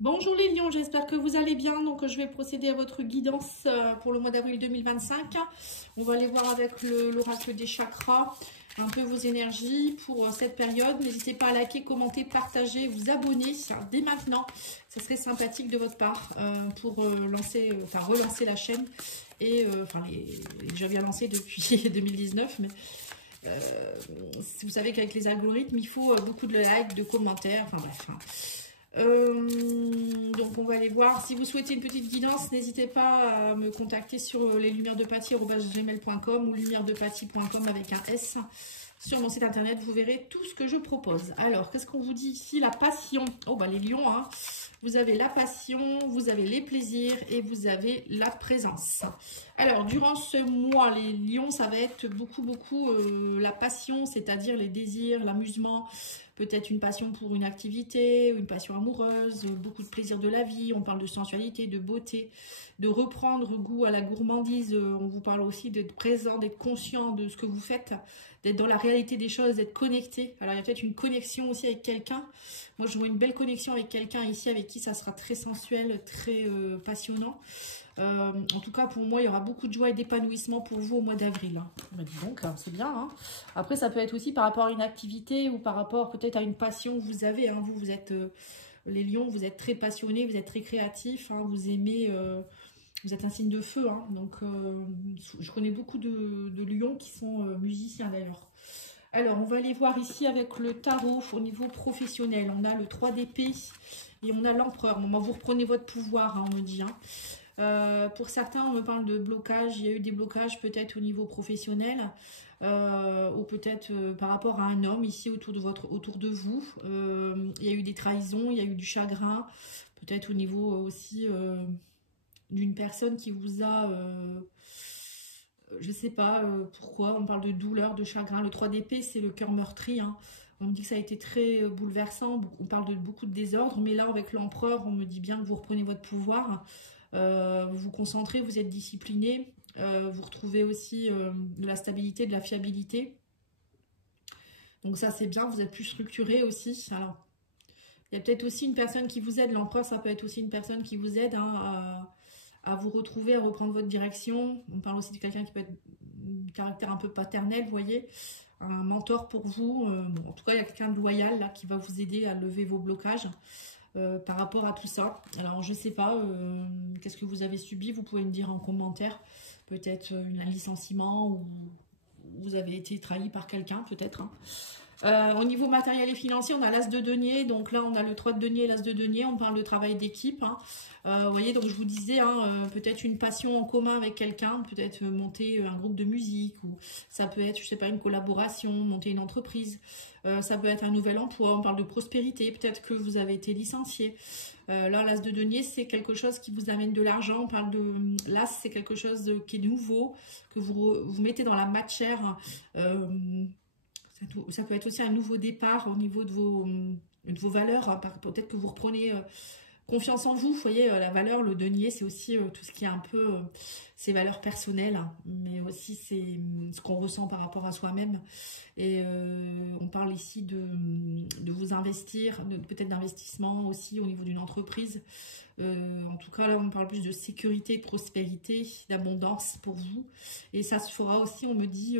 Bonjour les lions, j'espère que vous allez bien. Donc je vais procéder à votre guidance pour le mois d'avril 2025. On va aller voir avec l'oracle des chakras un peu vos énergies pour cette période. N'hésitez pas à liker, commenter, partager, vous abonner dès maintenant. Ça serait sympathique de votre part pour relancer la chaîne. Et déjà bien lancé depuis 2019, mais vous savez qu'avec les algorithmes, il faut beaucoup de likes, de commentaires, enfin bref. Donc on va aller voir. Si vous souhaitez une petite guidance, n'hésitez pas à me contacter sur leslumièresdepaty@gmail.com ou lumièresdepaty.com avec un S. Sur mon site internet, vous verrez tout ce que je propose. Alors, qu'est-ce qu'on vous dit ici? La passion. Oh, bah les lions, hein. Vous avez la passion, vous avez les plaisirs et vous avez la présence. Alors, durant ce mois, les lions, ça va être beaucoup la passion, c'est-à-dire les désirs, l'amusement, peut-être une passion pour une activité, une passion amoureuse, beaucoup de plaisir de la vie. On parle de sensualité, de beauté, de reprendre goût à la gourmandise. On vous parle aussi d'être présent, d'être conscient de ce que vous faites, d'être dans la réalité des choses, d'être connecté. Alors, il y a peut-être une connexion aussi avec quelqu'un. Moi, je vois une belle connexion avec quelqu'un ici, avec qui ça sera très sensuel, très passionnant. En tout cas, pour moi, il y aura beaucoup de joie et d'épanouissement pour vous au mois d'avril. Hein. Donc, c'est bien. Hein. Après, ça peut être aussi par rapport à une activité ou par rapport peut-être à une passion que vous avez. Hein. Vous êtes, les lions, vous êtes très passionnés, vous êtes très créatifs. Hein. Vous aimez, vous êtes un signe de feu. Hein. Donc, je connais beaucoup de lions qui sont musiciens d'ailleurs. Alors, on va aller voir ici avec le tarot au niveau professionnel. On a le 3 d'épée et on a l'empereur. Bon, vous reprenez votre pouvoir, hein, on me dit. Hein. Pour certains, on me parle de blocage. Il y a eu des blocages peut-être au niveau professionnel ou peut-être par rapport à un homme ici autour de vous. Il y a eu des trahisons, il y a eu du chagrin, peut-être au niveau aussi d'une personne qui vous a... je ne sais pas pourquoi, on parle de douleur, de chagrin. Le 3 d'épée, c'est le cœur meurtri. Hein. On me dit que ça a été très bouleversant. On parle de beaucoup de désordre. Mais là, avec l'empereur, on me dit bien que vous reprenez votre pouvoir. Vous vous concentrez, vous êtes discipliné. Vous retrouvez aussi de la stabilité, de la fiabilité. Donc ça, c'est bien. Vous êtes plus structuré aussi. Alors, il y a peut-être aussi une personne qui vous aide. L'empereur, ça peut être aussi une personne qui vous aide à vous retrouver, à reprendre votre direction. On parle aussi de quelqu'un qui peut être de caractère un peu paternel, vous voyez, un mentor pour vous. Bon, en tout cas, il y a quelqu'un de loyal là, qui va vous aider à lever vos blocages par rapport à tout ça. Alors, je ne sais pas, qu'est-ce que vous avez subi? Vous pouvez me dire en commentaire, peut-être un licenciement ou vous avez été trahi par quelqu'un, peut-être. Hein. Au niveau matériel et financier, on a l'as de denier. Donc là, on a le 3 de denier et l'as de denier. On parle de travail d'équipe. Hein. Vous voyez, donc je vous disais, hein, peut-être une passion en commun avec quelqu'un, peut-être monter un groupe de musique, ou ça peut être, je sais pas, une collaboration, monter une entreprise. Ça peut être un nouvel emploi. On parle de prospérité. Peut-être que vous avez été licencié. Là, l'as de denier, c'est quelque chose qui vous amène de l'argent. On parle de l'as, c'est quelque chose qui est nouveau, que vous mettez dans la matière. Ça peut être aussi un nouveau départ au niveau de vos valeurs. Peut-être que vous reprenez confiance en vous. Vous voyez, la valeur, le denier, c'est aussi tout ce qui est un peu ses valeurs personnelles, hein, mais aussi c'est ce qu'on ressent par rapport à soi-même. Et on parle ici de vous investir, peut-être d'investissement aussi au niveau d'une entreprise. En tout cas, là, on parle plus de sécurité, de prospérité, d'abondance pour vous. Et ça se fera aussi, on me dit...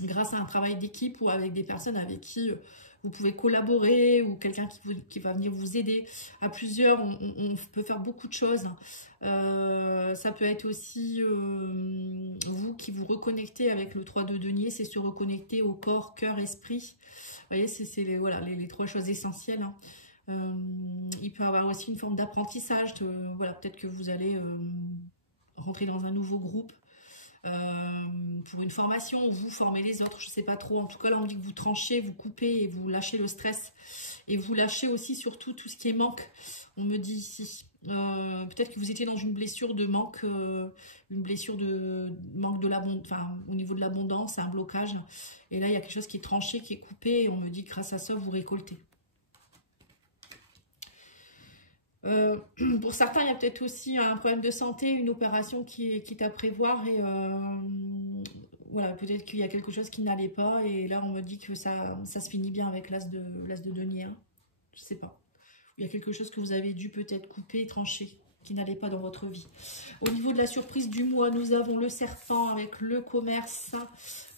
grâce à un travail d'équipe ou avec des personnes avec qui vous pouvez collaborer ou quelqu'un qui va venir vous aider. À plusieurs, on peut faire beaucoup de choses. Ça peut être aussi vous qui vous reconnectez avec le 3 de denier, c'est se reconnecter au corps, cœur, esprit. Vous voyez, c'est les trois choses essentielles. Hein. Il peut y avoir aussi une forme d'apprentissage. Voilà, peut-être que vous allez rentrer dans un nouveau groupe. Pour une formation, vous formez les autres, je sais pas trop. En tout cas, là, on dit que vous tranchez, vous coupez et vous lâchez le stress. Et vous lâchez aussi surtout tout ce qui est manque, on me dit ici. Peut-être que vous étiez dans une blessure de manque, une blessure de manque de l'abondance, enfin, au niveau de l'abondance, un blocage. Et là, il y a quelque chose qui est tranché, qui est coupé. Et on me dit que grâce à ça, vous récoltez. Pour certains, il y a peut-être aussi un problème de santé, une opération qui est à prévoir et voilà, peut-être qu'il y a quelque chose qui n'allait pas et là on me dit que ça se finit bien avec l'as de denier. Hein. Je sais pas. il y a quelque chose que vous avez dû peut-être couper, trancher, qui n'allait pas dans votre vie. Au niveau de la surprise du mois, nous avons le serpent avec le commerce,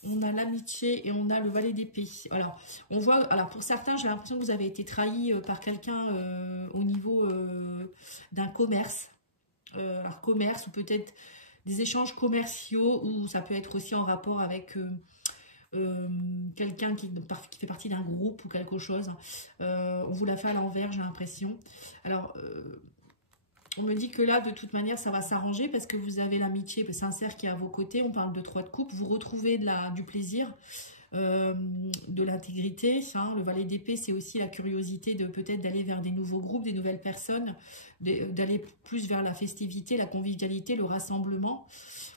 on a l'amitié et on a le valet d'épée. Alors, on voit, alors pour certains, j'ai l'impression que vous avez été trahi par quelqu'un au niveau d'un commerce. Alors, commerce ou peut-être des échanges commerciaux, ou ça peut être aussi en rapport avec quelqu'un qui fait partie d'un groupe ou quelque chose. On vous l'a fait à l'envers, j'ai l'impression. Alors, on me dit que là, de toute manière, ça va s'arranger parce que vous avez l'amitié sincère qui est à vos côtés. On parle de 3 de coupe. Vous retrouvez du plaisir, de l'intégrité. Le valet d'épée, c'est aussi la curiosité de peut-être d'aller vers des nouveaux groupes, des nouvelles personnes, d'aller plus vers la festivité, la convivialité, le rassemblement.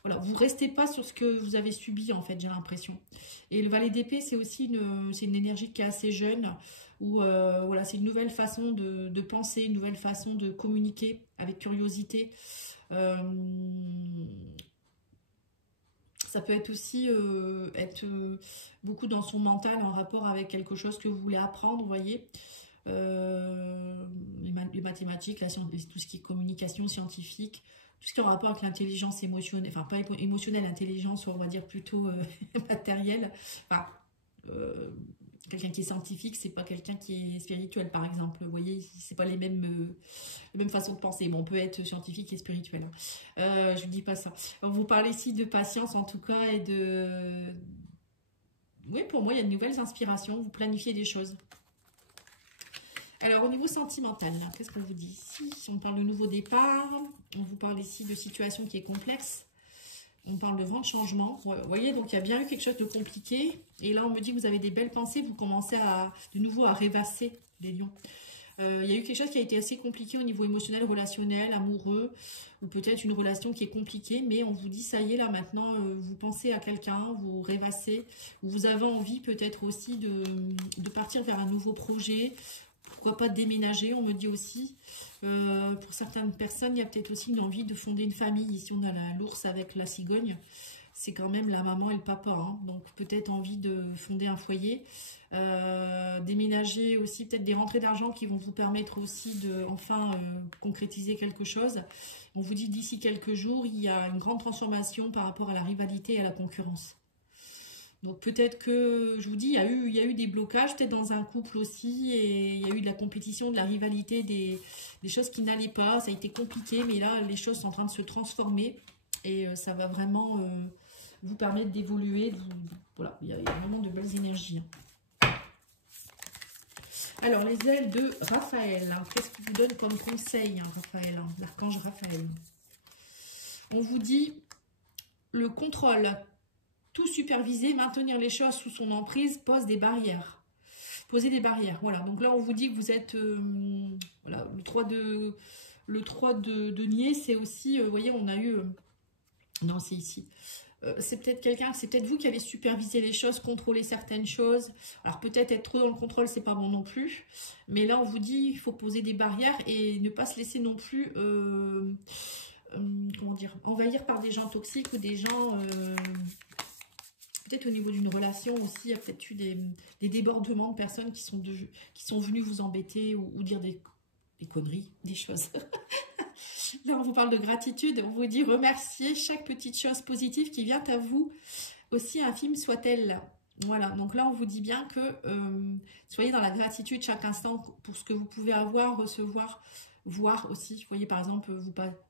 Voilà, vous ne restez pas sur ce que vous avez subi, en fait, j'ai l'impression. Et le valet d'épée, c'est aussi une énergie qui est assez jeune, où voilà, c'est une nouvelle façon de penser, une nouvelle façon de communiquer avec curiosité. Ça peut être aussi beaucoup dans son mental en rapport avec quelque chose que vous voulez apprendre, vous voyez. Les mathématiques, tout ce qui est communication scientifique, tout ce qui est en rapport avec l'intelligence émotionnelle, enfin pas émotionnelle, l'intelligence, on va dire plutôt matérielle. Enfin, quelqu'un qui est scientifique, c'est pas quelqu'un qui est spirituel, par exemple. Vous voyez, c'est pas les mêmes façons de penser. Bon, on peut être scientifique et spirituel. Je vous dis pas ça. On vous parle ici de patience, en tout cas, et de... Oui, pour moi, il y a de nouvelles inspirations. Vous planifiez des choses. Alors, au niveau sentimental, qu'est-ce qu'on vous dit ici? Si on parle de nouveau départ, on vous parle ici de situation qui est complexe. On parle de vent de changement. Vous voyez, donc il y a bien eu quelque chose de compliqué. Et là, on me dit que vous avez des belles pensées. Vous commencez de nouveau à rêvasser, les lions. Il y a eu quelque chose qui a été assez compliqué au niveau émotionnel, relationnel, amoureux. Ou peut-être une relation qui est compliquée. Mais on vous dit, ça y est, là, maintenant, vous pensez à quelqu'un, vous rêvassez. Ou vous avez envie peut-être aussi de partir vers un nouveau projet. Pourquoi pas déménager, on me dit aussi. Pour certaines personnes, il y a peut-être aussi une envie de fonder une famille. Ici, on a l'ours avec la cigogne. C'est quand même la maman et le papa. Hein. Donc, peut-être envie de fonder un foyer. Déménager aussi, peut-être des rentrées d'argent qui vont vous permettre aussi de enfin concrétiser quelque chose. On vous dit d'ici quelques jours, il y a une grande transformation par rapport à la rivalité et à la concurrence. Donc peut-être que, je vous dis, il y a eu des blocages, peut-être dans un couple aussi, et il y a eu de la compétition, de la rivalité, des choses qui n'allaient pas, ça a été compliqué, mais là, les choses sont en train de se transformer, et ça va vraiment vous permettre d'évoluer. Voilà, il y a vraiment de belles énergies. Alors, les ailes de Raphaël, qu'est-ce qu'il vous donne comme conseil, Raphaël, l'archange Raphaël? On vous dit, le contrôle, tout superviser, maintenir les choses sous son emprise, pose des barrières. Poser des barrières, voilà. Donc là, on vous dit que vous êtes... voilà, le 3 de denier, c'est aussi... vous voyez, on a eu... non, c'est ici. C'est peut-être quelqu'un, c'est peut-être vous qui avez supervisé les choses, contrôlé certaines choses. Alors peut-être être trop dans le contrôle, c'est pas bon non plus. Mais là, on vous dit, il faut poser des barrières et ne pas se laisser non plus... comment dire, envahir par des gens toxiques ou des gens... peut-être au niveau d'une relation aussi, il y a peut-être eu des débordements de personnes qui sont venues vous embêter ou dire des conneries, des choses. Là, on vous parle de gratitude. On vous dit remercier chaque petite chose positive qui vient à vous, aussi infime soit-elle. Voilà, donc là, on vous dit bien que soyez dans la gratitude chaque instant pour ce que vous pouvez avoir, recevoir, voir aussi. Vous voyez, par exemple,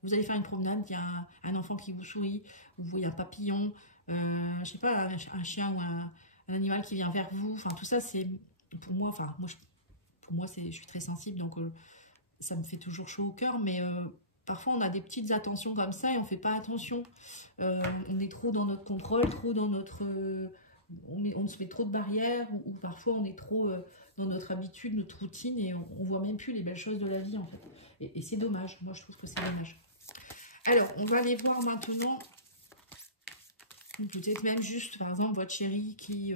vous allez faire une promenade, il y a un enfant qui vous sourit, vous voyez un papillon, je sais pas, un chien ou un animal qui vient vers vous. Enfin, tout ça, c'est pour moi, enfin, pour moi, je suis très sensible, donc ça me fait toujours chaud au cœur, mais parfois on a des petites attentions comme ça et on ne fait pas attention. On est trop dans notre contrôle, trop dans notre... on se met trop de barrières ou parfois on est trop dans notre habitude, notre routine et on ne voit même plus les belles choses de la vie en fait. Et c'est dommage, moi je trouve que c'est dommage. Alors, on va aller voir maintenant, peut-être même juste par exemple votre chéri qui...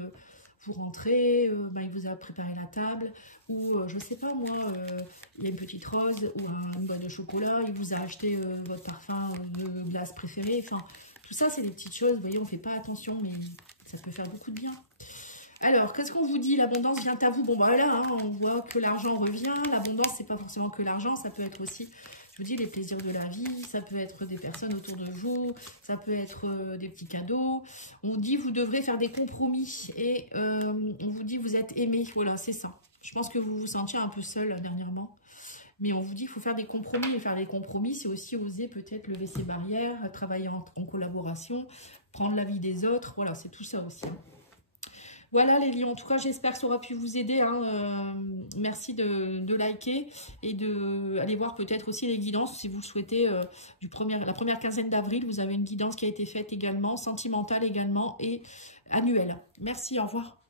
vous rentrez, il vous a préparé la table, ou je sais pas moi, il y a une petite rose ou une boîte de chocolat, il vous a acheté votre parfum de glace préféré, enfin tout ça c'est des petites choses, vous voyez, on fait pas attention mais ça peut faire beaucoup de bien. Alors, qu'est-ce qu'on vous dit? L'abondance vient à vous. Bon, voilà, hein, on voit que l'argent revient. L'abondance, c'est pas forcément que l'argent. Ça peut être aussi, je vous dis, les plaisirs de la vie. Ça peut être des personnes autour de vous. Ça peut être des petits cadeaux. On vous dit, vous devrez faire des compromis. Et on vous dit, vous êtes aimé. Voilà, c'est ça. Je pense que vous vous sentiez un peu seul dernièrement. Mais on vous dit qu'il faut faire des compromis. Et faire des compromis, c'est aussi oser peut-être lever ses barrières, travailler en collaboration, prendre l'avis des autres. Voilà, c'est tout ça aussi. Voilà les lions, en tout cas j'espère que ça aura pu vous aider, hein. Merci de liker et d'aller voir peut-être aussi les guidances si vous le souhaitez. La première quinzaine d'avril, vous avez une guidance qui a été faite également, sentimentale également et annuelle. Merci, au revoir.